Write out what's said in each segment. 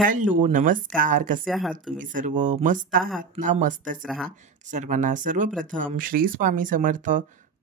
Hello, नमस्कार. कसे आहात तुम्ही सर्व? मस्त आहात ना? मस्तच राहा. सर्वांना सर्वप्रथम श्री स्वामी समर्थ.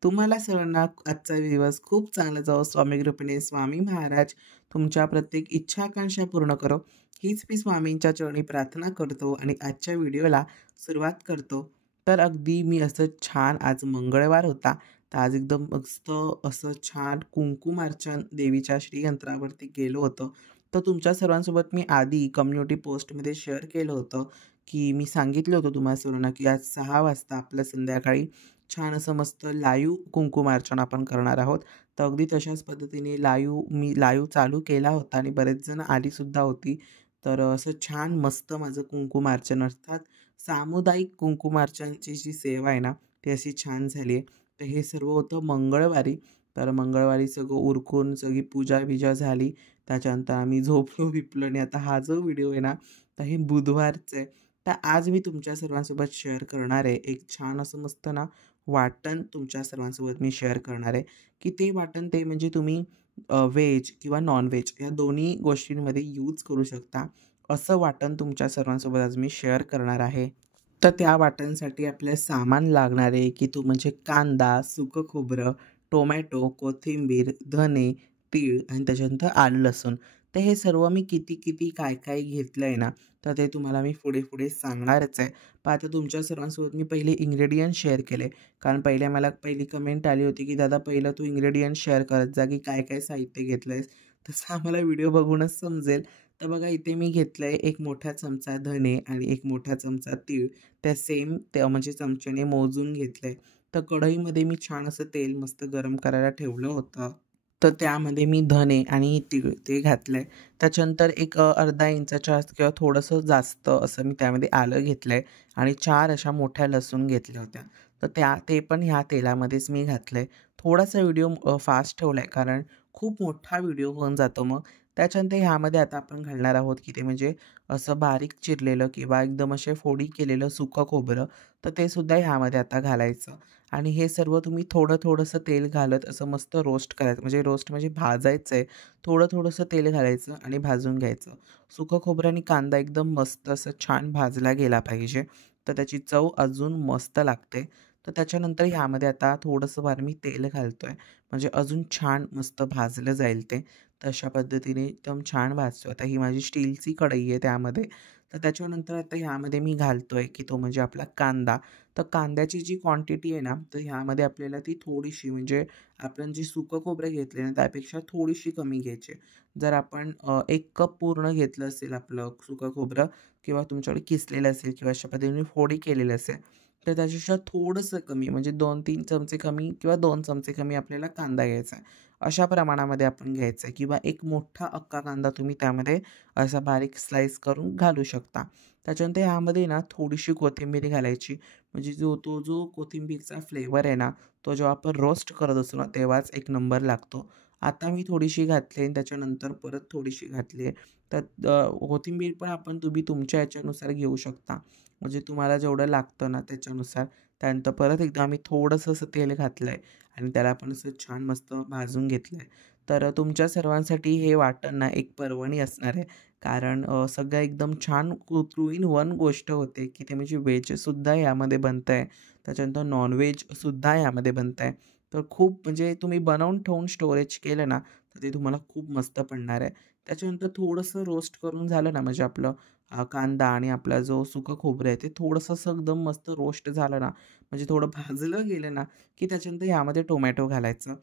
तुम्हाला सर्वांना आजचा दिवस खूप चांगला जावो. स्वामी कृपेने स्वामी महाराज तुमच्या प्रत्येक इच्छा आकांक्षा पूर्ण करो. हीच मी स्वामींच्या चरणी प्रार्थना करतो आणि आजच्या व्हिडिओला सुरुवात करतो. तर अगदी मी असं छान आज मंगळवार होता, तर आज एकदम मस्त असं छान कुंकुमार्चन देवीच्या श्रीयंत्रावरती केलं होतं. तर तुमच्या सर्वांसोबत मी आधी कम्युनिटी पोस्टमध्ये शेअर केलं होतं, की मी सांगितलं होतं तुम्हा सर्वांना, की आज 6 वाजता आपलं संध्याकाळी छान असं मस्त लाईव्ह कुंकुमार्चन आपण करणार आहोत. तर अगदी तशाच पद्धतीने मी लाईव्ह चालू केला होता आणि बरेच जण आलीसुद्धा होती. तर असं छान मस्त माझं कुंकुमार्चन अर्थात सामुदायिक कुंकुमार्चनची जी सेवा आहे ना, ती अशी छान झाली आहे. तर हे सर्व होतं मंगळवारी. तर मंगळवारी सगळं उरकून सगळी पूजा-बिजा झाली. त्याच्यानंतर आम्ही झोपलो-बिपलो आणि आता हा जो व्हिडिओ आहे ना, तर हे बुधवारचं आहे. तर आज मी तुमच्या सर्वांसोबत शेअर करणार आहे, एक छान असं मस्त ना वाटण तुमच्या सर्वांसोबत मी शेअर करणार आहे, की ते वाटण ते म्हणजे तुम्ही व्हेज किंवा नॉन-व्हेज या दोन्ही गोष्टींमध्ये यूज करू शकता. असं वाटण तुमच्या सर्वांसोबत आज मी शेअर करणार आहे. तर त्या वाटणसाठी आपल्याला सामान लागणार आहे, की तो म्हणजे कांदा, सुकं खोबरं, टोमॅटो, कोथिंबीर, धने, तीळ आणि त्याच्यानंतर आलं लसूण. तर हे सर्व मी किती काय घेतलं आहे ना, तर ते तुम्हाला मी पुढे सांगणारच आहे. पण आता तुमच्या सर्वांसोबत मी पहिले इन्ग्रेडियंट्स शेअर केले. कारण पहिले मला पहिली कमेंट आली होती, की "दादा पहिलं तू इन्ग्रेडियंट्स शेअर करत जा, की काय साहित्य घेतलं आहेस." तसं आम्हाला व्हिडिओ बघूनच समजेल. तर बघा इथे मी घेतलं आहे 1 मोठा चमचा धने आणि 1 मोठा चमचा तीळ. त्या म्हणजे चमच्याने मोजून घेतलंय. तर कढईमध्ये मी छान असं तेल मस्त गरम करायला ठेवलं होतं. तर त्यामध्ये मी धने आणि तीळ ते घातलंय. त्याच्यानंतर एक अर्धा इंचाच्या किंवा थोडंसं जास्त असं मी त्यामध्ये आलं घेतलंय आणि 4 अशा मोठ्या लसूण घेतल्या होत्या. तर ते पण ह्या तेलामध्येच मी घातलंय. थोडासा व्हिडिओ फास्ट ठेवलाय कारण खूप मोठा व्हिडिओ होऊन जातो मग. त्याच्यानंतर ह्यामध्ये आता आपण घालणार आहोत, की ते म्हणजे असं बारीक चिरलेलं किंवा एकदम असे फोडी केलेलं सुकं खोबरं, तर ते सुद्धा ह्यामध्ये आता घालायचं आणि हे सर्व तुम्ही थोडंसं तेल घालत असं मस्त रोस्ट करायचं. म्हणजे रोस्ट म्हणजे भाजायचं आहे. थोडंसं तेल घालायचं आणि भाजून घ्यायचं. सुकं खोबरं आणि कांदा एकदम मस्त असं छान भाजला गेला पाहिजे, तर त्याची चव अजून मस्त लागते. तर त्याच्यानंतर ह्यामध्ये आता थोडंसं मी तेल घालतोय, म्हणजे अजून छान मस्त भाजलं जाईल ते. तशा पद्धतीने एकदम छान भाजतो. आता ही माझी स्टीलची कढई आहे त्यामध्ये. तर त्याच्यानंतर आता ह्यामध्ये मी घालतोय, की तो म्हणजे आपला कांदा. तर कांद्याची जी क्वांटिटी आहे ना, तर ह्यामध्ये आपल्याला ती थोडीशी म्हणजे आपण जी सुकं खोबरं घेतले ना, त्यापेक्षा थोडीशी कमी घ्यायची आहे. जर आपण 1 कप पूर्ण घेतलं असेल आपलं सुकं खोबरं किंवा तुमच्याकडे किसलेलं असेल किंवा अशा पद्धतीने फोडी केलेली असेल, तर त्याच्यापेक्षा थोडंसं कमी म्हणजे 2-3 चमचे कमी किंवा 2 चमचे कमी आपल्याला कांदा घ्यायचा आहे. अशा प्रमाणामध्ये आपण घ्यायचं आहे किंवा एक मोठा अख्खा कांदा तुम्ही त्यामध्ये असा बारीक स्लाइस करून घालू शकता. त्याच्यानंतर ह्यामध्ये ना थोडीशी कोथिंबीर घालायची. म्हणजे जो कोथिंबीरचा फ्लेवर आहे ना, तो जेव्हा आपण रोस्ट करत असतो ना, तेव्हाच एक नंबर लागतो. आता मी थोडीशी घातली आणि त्याच्यानंतर परत थोडीशी घातली आहे. तर कोथिंबीर पण तुम्ही तुमच्या ह्याच्यानुसार घेऊ शकता. म्हणजे तुम्हाला जेवढं लागतं ना त्याच्यानुसार. त्यानंतर परत एकदा आम्ही थोडंसं असं तेल घातलंय आणि त्याला पण असं छान मस्त भाजून घेतलंय. तर तुमच्या सर्वांसाठी हे वाटण ना एक पर्वणी असणार आहे. कारण सगळं एकदम छान 2 इन 1 गोष्ट होते, की ते म्हणजे व्हेजसुद्धा यामध्ये बनतंय. त्याच्यानंतर नॉन-व्हेजसुद्धा यामध्ये बनतंय. तर खूप म्हणजे तुम्ही बनवून ठेवून स्टोरेज केलं ना, तर ते तुम्हाला खूप मस्त पडणार आहे. त्याच्यानंतर थोडंसं रोस्ट करून झालं ना, म्हणजे आपलं कांदा आणि आपला जो सुकं खोबरं आहे, ते थोडंसं असं एकदम मस्त रोस्ट झालं ना, म्हणजे थोडं भाजलं गेलं ना, की त्याच्यानंतर यामध्ये टोमॅटो घालायचं.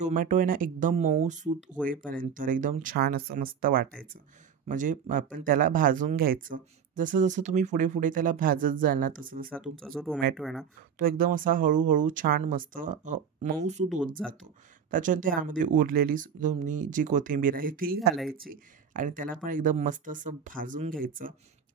टोमॅटो आहे ना एकदम मऊसूत होईपर्यंत एकदम छान असं मस्त वाटायचं. म्हणजे आपण त्याला भाजून घ्यायचं. जसं तुम्ही पुढे त्याला भाजत जाल ना, तसा तुमचा जो टोमॅटो आहे ना, तो एकदम असा हळू छान मस्त मऊसूत होत जातो. त्याच्यानंतर यामध्ये उरलेली तुम्ही जी कोथिंबीर आहे ती घालायची आणि त्याला पण एकदम मस्त असं भाजून घ्यायचं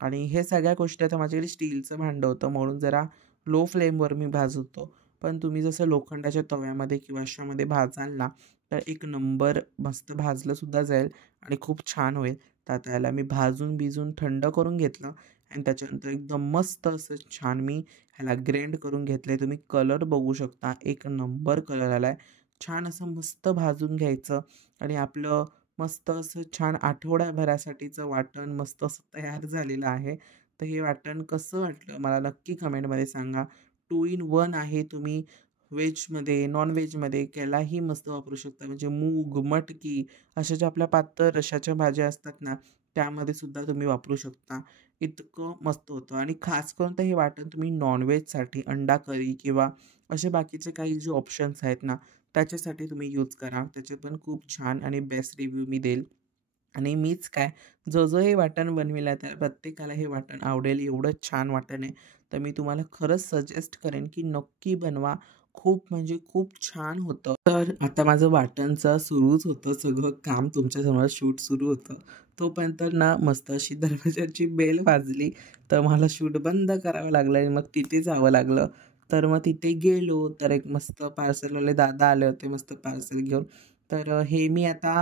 आणि हे सगळ्या गोष्टी आता माझ्याकडे स्टीलचं भांडं होतं म्हणून जरा लो फ्लेमवर मी भाजवतो. पण तुम्ही जसं लोखंडाच्या तव्यामध्ये किंवा अशामध्ये भाजाल ना, तर एक नंबर मस्त भाजलंसुद्धा जाईल आणि खूप छान होईल. तर आता याला मी भाजून-बिजून थंड करून घेतलं आणि त्याच्यानंतर एकदम मस्त असं छान मी ह्याला ग्राइंड करून घेतलंय. तुम्ही कलर बघू शकता. एक नंबर कलर आलाय. छान असं मस्त भाजून घ्यायचं आणि आपलं मस्त असं छान आठवड्याभरासाठीचं वाटण मस्त असं तयार झालेलं आहे. तर हे वाटण कसं वाटलं मला नक्की कमेंटमध्ये सांगा. 2 in 1 आहे. तुम्ही व्हेजमध्ये, नॉन-व्हेजमध्ये केलाही मस्त वापरू शकता. म्हणजे मूग, मटकी अशा ज्या आपल्या पातळ रश्श्याच्या भाज्या असतात ना, त्यामध्ये सुद्धा तुम्ही वापरू शकता. इतकं मस्त होतं आणि खास करून तर हे वाटण तुम्ही नॉन-व्हेजसाठी अंडा करी किंवा असे बाकीचे काही जे ऑप्शन्स आहेत ना, त्याच्यासाठी तुम्ही यूज करा. त्याचे पण खूप छान आणि बेस्ट रिव्ह्यू मी देईल. आणि मीच काय, जो हे वाटण बनविलं त्या प्रत्येकाला हे वाटण आवडेल एवढं छान वाटण आहे. तर मी तुम्हाला खरंच सजेस्ट करेन, की नक्की बनवा. खूप म्हणजे खूप छान होतं. तर आता माझं वाटणचं सुरूच होतं सगळं काम तुमच्यासमोर शूट सुरू होतं. तोपर्यंत ना मस्त अशी दरवाजाची बेल वाजली. तर मला शूट बंद करावं लागलं आणि मग तिथे जावं लागलं. तर मग तिथे गेलो, तर एक मस्त पार्सलवाले दादा आले होते मस्त पार्सल घेऊन. तर हे मी आता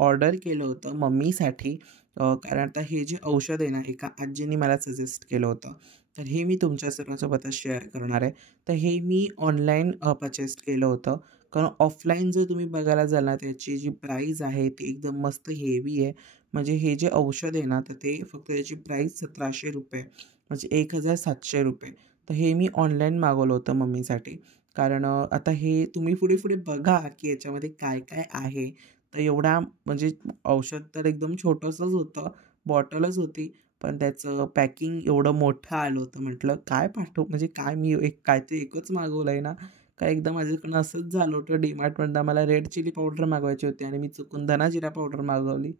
ऑर्डर केलं होतं मम्मीसाठी. कारण आता हे जे औषध आहे ना, एका आजींनी मला सजेस्ट केलं होतं. तर हे मी तुमच्या सर्वांसोबत शेअर करणार आहे. तर हे मी ऑनलाईन पर्चेस केलं होतं. कारण ऑफलाईन जर तुम्ही बघायला जाल ना, त्याची जी प्राईज आहे ती एकदम मस्त हेवी आहे. म्हणजे हे जे औषध आहे ना, तर ते फक्त त्याची प्राईस ₹1700 म्हणजे ₹1700. तर हे मी ऑनलाईन मागवलं होतं मम्मीसाठी. कारण आता हे तुम्ही पुढे-पुढे बघा, की याच्यामध्ये काय-काय आहे. तर एवढा म्हणजे औषध तर एकदम छोटंसंच होतं, बॉटलच होती. पण त्याचं पॅकिंग एवढं मोठं आलं होतं. म्हटलं काय पाठवू म्हणजे काय मी एक काय ते एकच मागवलंय ना, का एकदा माझ्याकडनं असंच झालं होतं DMartमधनं मला रेड चिली पावडर मागवायची होती आणि मी चुकून धना जिरा पावडर मागवली.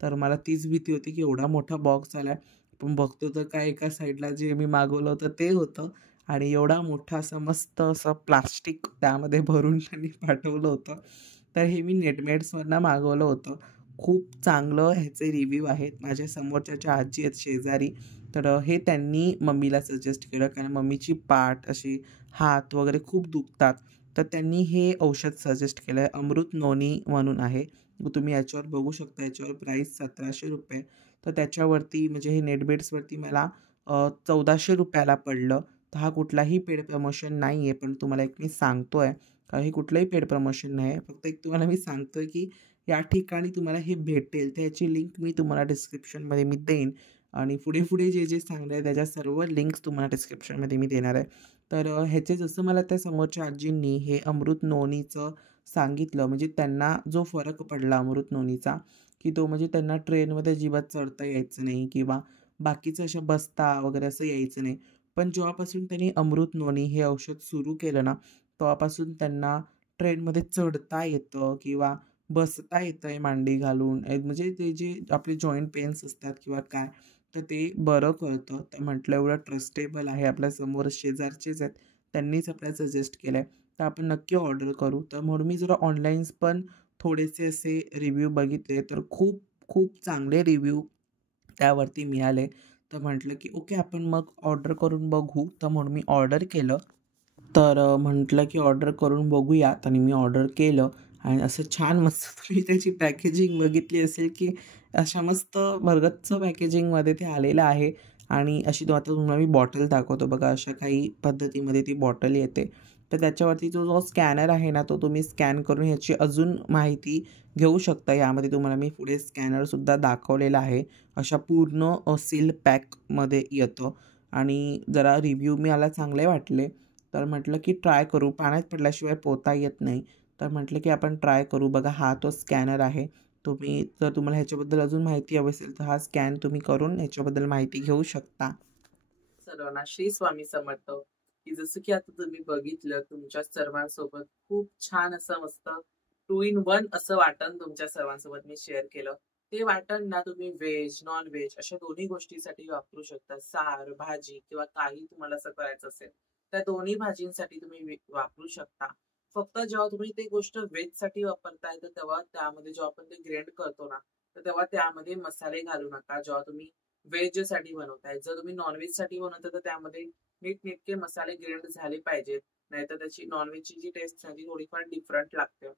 तर मला तीच भीती होती, की एवढा मोठा बॉक्स आलाय. पण बघतो तर काय एका साईडला जे मी मागवलं होतं ते होतं आणि एवढा मोठा असा मस्त असं प्लास्टिक त्यामध्ये भरून त्यांनी पाठवलं होतं. तर हे मी नेटमेट्सवरनं मागवलं होतं. खूप चांगलं ह्याचे रिव्ह्यू आहेत. माझ्या समोरच्या ज्या आजी आहेत शेजारी, तर हे त्यांनी मम्मीला सजेस्ट केलं कारण मम्मीची पाठ अशी हात वगैरे खूप दुखतात. तर त्यांनी हे औषध सजेस्ट केलं आहे. अमृत नोनी म्हणून आहे. तुम्ही याच्यावर बघू शकता. याच्यावर प्राईस ₹1700. तर त्याच्यावरती म्हणजे हे नेटबेट्सवरती मला ₹1400 ला पडलं. तर हा कुठलाही पेड प्रमोशन नाही आहे. पण तुम्हाला एक मी सांगतोय, का हे कुठलंही पेड प्रमोशन नाही आहे. फक्त एक तुम्हाला मी सांगतोय, की या ठिकाणी तुम्हाला हे भेटेल. तर याची लिंक मी तुम्हाला डिस्क्रिप्शनमध्ये मी देईन आणि पुढे-पुढे जे सांगणार आहे त्याच्या सर्व लिंक्स तुम्हाला डिस्क्रिप्शनमध्ये मी देणार आहे. तर ह्याचे जसं मला त्या समोरच्या आजींनी हे अमृत नोनीचं सांगितलं, म्हणजे त्यांना जो फरक पडला अमृत नोनीचा, की तो म्हणजे त्यांना ट्रेनमध्ये अजिबात चढता यायचं नाही किंवा बाकीचं अशा बसता वगैरे असं यायचं नाही. पण जेव्हापासून त्यांनी अमृत नोनी हे औषध सुरू केलं ना, तेव्हापासून त्यांना ट्रेनमध्ये चढता येतं किंवा बसता येतंय मांडी घालून. म्हणजे ते जे आपले जॉइंट पेन्स असतात किंवा काय, तर ते बरं कळतं. तर म्हटलं एवढं ट्रस्टेबल आहे, आपल्यासमोर शेजारचेच आहेत, त्यांनीच आपल्याला सजेस्ट केलं आहे, तर आपण नक्की ऑर्डर करू. तर म्हणून मी जरा ऑनलाईन्स पण थोडेसे असे रिव्ह्यू बघितले, तर खूप खूप चांगले रिव्ह्यू त्यावरती मिळाले. तर म्हटलं की ओके आपण मग ऑर्डर करून बघू. तर म्हणून मी ऑर्डर केलं. तर म्हटलं की ऑर्डर करून बघूयात आणि मी ऑर्डर केलं आणि असं छान मस्त तुम्ही त्याची पॅकेजिंग बघितली असेल, की अशा मस्त भरगच्च पॅकेजिंगमध्ये ते आलेलं आहे आणि अशी तो आता तुम्हाला मी बॉटल दाखवतो बघा, अशा काही पद्धतीमध्ये ती बॉटल येते. तर त्याच्यावरती जो स्कॅनर आहे ना, तो तुम्ही स्कॅन करून ह्याची अजून माहिती घेऊ शकता. यामध्ये तुम्हाला मी पुढे स्कॅनरसुद्धा दाखवलेला आहे. अशा पूर्ण सील पॅकमध्ये येतं आणि जरा रिव्ह्यू मला चांगले वाटले. तर म्हटलं की ट्राय करू. पाण्यात पडल्याशिवाय पोहता येत नाही. तर म्हटलं की आपण ट्राय करू. बघा हा तो स्कॅनर आहे. तुम्ही जर तुम्हाला ह्याच्याबद्दल अजून माहिती हवी असेल, तर हा स्कॅन तुम्ही करून ह्याच्याबद्दल माहिती घेऊ शकता. सर्वांना श्री स्वामी समर्थ. की जसं की आता तुम्ही बघितलं तुमच्या सर्वांसोबत खूप छान असं मस्त 2 in 1 असं वाटण तुमच्या सर्वांसोबत मी शेअर केलं. ते वाटण ना तुम्ही व्हेज, नॉन व्हेज अशा दोन्ही गोष्टींसाठी वापरू शकता. सार, भाजी किंवा काही तुम्हाला असं करायचं असेल, त्या दोन्ही भाजींसाठी तुम्ही वापरू शकता. फक्त जेव्हा तुम्ही ते गोष्ट व्हेजसाठी वापरताय, तर तेव्हा त्यामध्ये जेव्हा आपण ते ग्राइंड करतो ना, तर तेव्हा त्यामध्ये मसाले घालू नका. जेव्हा तुम्ही व्हेजसाठी बनवताय. जर तुम्ही नॉन-व्हेजसाठी बनवताय, तर त्यामध्ये नीटनेटके मसाले ग्राइंड झाले पाहिजेत. नाहीतर त्याची नॉन-व्हेजची जी टेस्ट आहे ती थोडीफार डिफरंट लागते.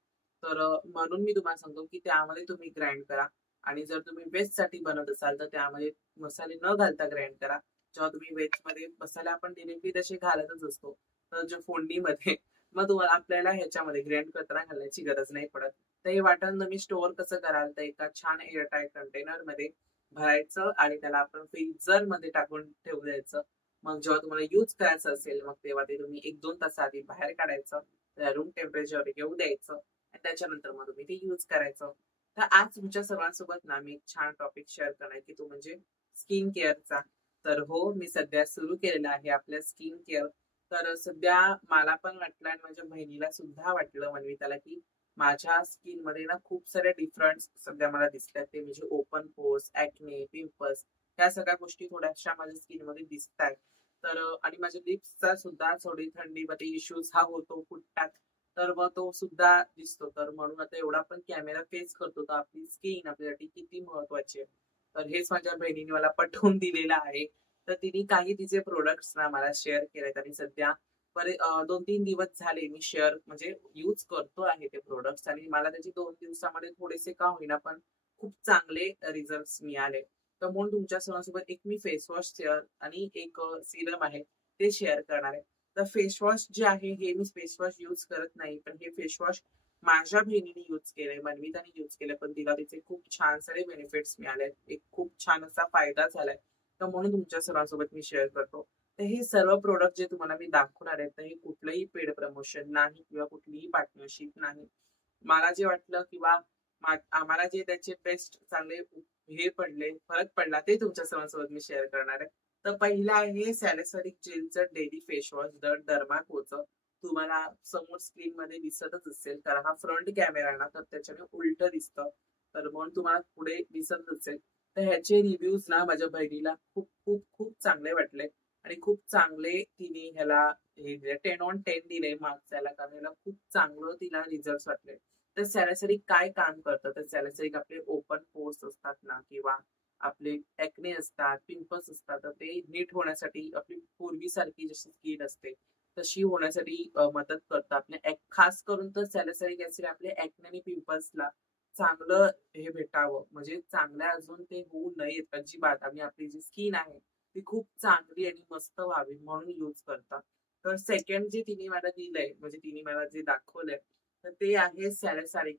तर म्हणून मी तुम्हाला सांगतो, की त्यामध्ये तुम्ही ग्राइंड करा आणि जर तुम्ही व्हेजसाठी बनवत असाल, तर त्यामध्ये मसाले न घालता ग्राइंड करा. जेव्हा तुम्ही व्हेजमध्ये मसाले आपण डिरेक्टली तसे घालतच असतो. तर जे फोडणीमध्ये मग तुम्हाला आपल्याला ह्याच्यामध्ये ग्राइंड करताना घालण्याची गरज नाही पडत. तर हे वाटण तुम्ही स्टोअर कसं कराल, तर एका छान एअरटाईट कंटेनरमध्ये भरायचं आणि त्याला आपण फ्रीझरमध्ये टाकून ठेवू द्यायचं. मग जेव्हा तुम्हाला यूज करायचं असेल, मग तेव्हा ते तुम्ही 1-2 तासाआधी बाहेर काढायचं. त्याला रूम टेम्परेचरवर येऊ द्यायचं आणि त्याच्यानंतर मग तुम्ही ते यूज करायचं. तर आज तुमच्या सर्वांसोबत ना मी एक छान टॉपिक शेअर करणार आहे, की तो म्हणजे स्किन केअरचा. तर हो, मी सध्या सुरू केलेलं आहे आपलं स्किन केअर. तर सध्या मला पण वाटलं आणि माझ्या बहिणीला सुद्धा वाटलं, मन्विताला, की माझ्या स्किनमध्ये ना खूप सारे डिफरन्स सध्या मला दिसतात. ते म्हणजे ओपन पोर्स, ॲक्ने, पिंपल्स ह्या सगळ्या गोष्टी थोड्याशा माझ्या स्किनमध्ये दिसतायत. तर आणि माझ्या लिप्सचा सुद्धा थोडी थंडीमध्ये इश्यूज हा होतो, फुटतात. तर मग तो सुद्धा दिसतो. तर म्हणून आता एवढा पण कॅमेरा फेस करतो, तर आपली स्किन आपल्यासाठी किती महत्वाची आहे. तर हेच माझ्या बहिणीने मला पटवून दिलेलं आहे. तर तिने काही तिचे प्रोडक्ट्स ना मला शेअर केलेत आणि सध्या 2-3 दिवस झाले मी शेअर म्हणजे यूज करतो आहे ते प्रोडक्ट्स आणि मला त्याचे 2 दिवसामध्ये थोडेसे का होईना पण खूप चांगले रिझल्ट्स मिळाले. तर म्हणून तुमच्या सर्वांसोबत एक मी फेस वॉश शेअर आणि एक सिरम आहे ते शेअर करणार आहे. तर फेस वॉश जे आहे हे मी फेस वॉश यूज करत नाही, पण हे फेस वॉश माझ्या बहिणीने यूज केलंय, मनविताने यूज केलंय, पण तिला तिचे खूप छान सारे बेनिफिट्स मिळाले. एक खूप छान असा फायदा झालाय. तर म्हणून तुमच्या सर्वांसोबत मी शेअर करतो. तर हे सर्व प्रोडक्ट जे तुम्हाला मी दाखवणार आहे, तर हे कुठलंही पेड प्रमोशन नाही किंवा कुठलीही पार्टनरशिप नाही. मला जे वाटलं किंवा आम्हाला जे त्याचे बेस्ट चांगले हे पडले, फरक पडला ते तुमच्या सर्वांसोबत मी शेअर करणार आहे. तर पहिलं आहे सॅलिसिलिक जेलचं डेली फेस वॉश डर्माकोचं. तुम्हाला समोर स्क्रीनमध्ये दिसतच असेल, कारण हा फ्रंट कॅमेरा आहे ना, तर त्याच्याने उलटं दिसतं. तर म्हणून तुम्हाला पुढे दिसत असेल. तर ह्याचे रिव्ह्यूज ना माझ्या बहिणीला खूप खूप खूप चांगले वाटले आणि खूप चांगले तिने ह्याला हे 10 ऑन 10 दिले मार्क्स याला, कारण ह्याला खूप चांगलं तिला रिझल्ट्स वाटले. तर सॅलिसिलिक काय काम करतं, तर सॅलिसिलिक आपले ओपन पोर्स असतात ना किंवा आपले ॲक्ने असतात, पिंपल्स असतात, तर ते नीट होण्यासाठी आपली पूर्वीसारखी जशी स्किन असते तशी होण्यासाठी मदत करतं. आपल्या खास करून तर सॅलिसिलिक ॲसिड आपले ॲक्ने आणि पिंपल्सला चांगलं हे भेटावं, म्हणजे चांगल्या अजून ते होऊ नयेत अजिबात आणि आपली जी स्किन आहे ती खूप चांगली आणि मस्त व्हावी म्हणून यूज करतात. तर सेकंड जे तिने मला दिलंय, म्हणजे तिने मला जे दाखवलंय, तर ते आहे सॅलिसिलिक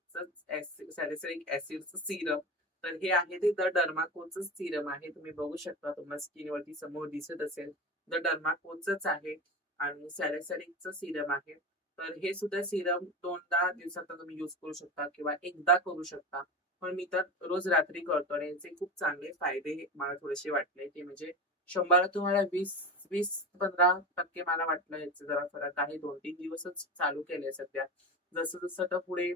ॲसिडचं सिरम. तर हे आहे ते द डर्माकोचं सिरम आहे. तुम्ही बघू शकता, तुम्हाला स्किनवरती समोर दिसत असेल. द डर्माकोचंच आहे आणि सॅलिसिलिकचं सिरम आहे. तर हे सुद्धा सिरम 2दा दिवसातून तुम्ही यूज करू शकता किंवा एकदा करू शकता. पण मी तर रोज रात्री करतो आणि याचे खूप चांगले फायदे मला थोडेसे वाटले, की म्हणजे 100 तुम्हाला 20-15% मला वाटलं याचे जरा फरक आहे. 2-3 दिवसच चालू केले सध्या. जसं-जसं आता पुढे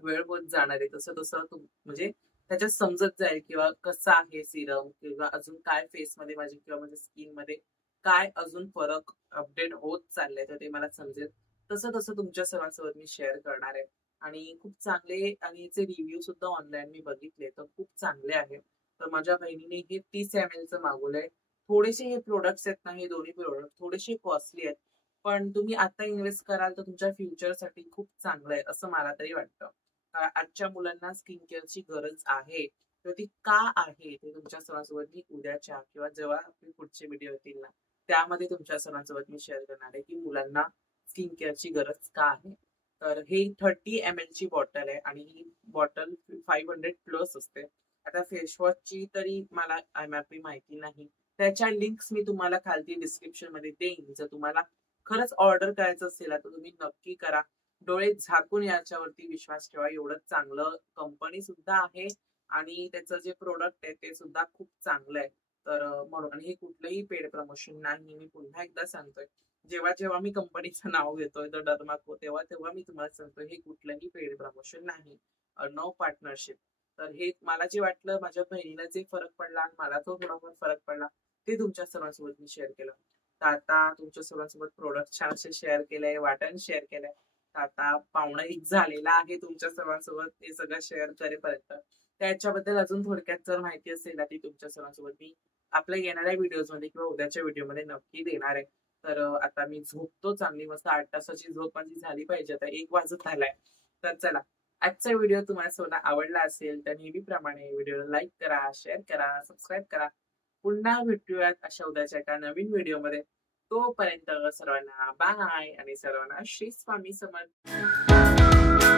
वेळ होत जाणार आहे, तसं-तसं म्हणजे त्याच्यात समजत जाईल किंवा कसं आहे सिरम किंवा अजून काय फेसमध्ये माझ्या किंवा माझ्या स्किनमध्ये काय अजून फरक अपडेट होत चाललंय, तर ते मला समजेल. तसं-तसं तुमच्या सर्वांसोबत मी शेअर करणार आहे आणि खूप चांगले आणि याचे रिव्ह्यू सुद्धा ऑनलाईन मी बघितले, तर खूप चांगले आहे. तर माझ्या बहिणीने हे 30 mlचं मागवलंय. थोडेसे हे प्रोडक्ट्स आहेत ना, हे दोन्ही प्रोडक्ट थोडेसे कॉस्टली आहेत. पण तुम्ही आता इन्व्हेस्ट कराल तर तुमच्या फ्युचरसाठी खूप चांगलं आहे, असं मला तरी वाटतं. आजच्या मुलांना स्किन केअरची गरज आहे. तर ती का आहे ते तुमच्या सर्वांसोबत मी उद्याच्या किंवा जेव्हा आपले पुढचे व्हिडिओ येतील ना, त्यामध्ये तुमच्या सर्वांसोबत मी शेअर करणार आहे, की मुलांना स्किन केअरची गरज का आहे. तर हे 30 mlची बॉटल आहे आणि ही बॉटल 500 प्लस असते. आता फेस वॉशची तरी मला एम-आर-पी माहिती नाही. त्याच्या लिंक्स मी तुम्हाला खालती डिस्क्रिप्शनमध्ये देईन. जर तुम्हाला खरंच ऑर्डर करायचं असेल तर तुम्ही नक्की करा. डोळे झाकून याच्यावरती विश्वास ठेवा. एवढं चांगलं कंपनी सुद्धा आहे आणि त्याचं जे प्रोडक्ट आहे ते सुद्धा खूप चांगलं आहे. तर म्हणून आणि हे कुठलंही पेड प्रमोशन नाही. मी पुन्हा एकदा सांगतोय. जेव्हा मी कंपनीचं नाव घेतोय द डर्माको, तेव्हा मी तुम्हाला सांगतोय हे कुठलंही पेड प्रमोशन नाही. No partnership. तर हे मला जे वाटलं, माझ्या बहिणीला जे फरक पडला आणि मला तो थोडाफार फरक पडला, ते तुमच्या सर्वांसोबत मी शेअर केलं. तर आता तुमच्या सर्वांसोबत प्रोडक्ट छानसे शेअर केलंय, वाटण शेअर केलंय. तर आता पावणा 1 झालेला आहे तुमच्या सर्वांसोबत हे सगळं शेअर करेपर्यंत. त्याच्याबद्दल अजून थोडक्यात जर माहिती असेल ना, ती तुमच्या सर्वांसोबत मी आपल्या येणाऱ्या व्हिडिओजमध्ये किंवा उद्याच्या व्हिडिओमध्ये नक्की देणार आहे. तर आता मी झोपतो चांगली मस्त 8 तासाची झोप माझी झाली पाहिजे. आता 1 वाजत आलाय. तर चला, आजचा व्हिडिओ तुम्हाला सर्वांना आवडला असेल तर नेहमीप्रमाणे व्हिडिओला लाईक करा, शेअर करा, सबस्क्राईब करा. पुन्हा भेटूयात अशा उद्याच्या एका नवीन व्हिडिओमध्ये. तोपर्यंत सर्वांना बाय आणि सर्वांना श्री स्वामी समर्थ.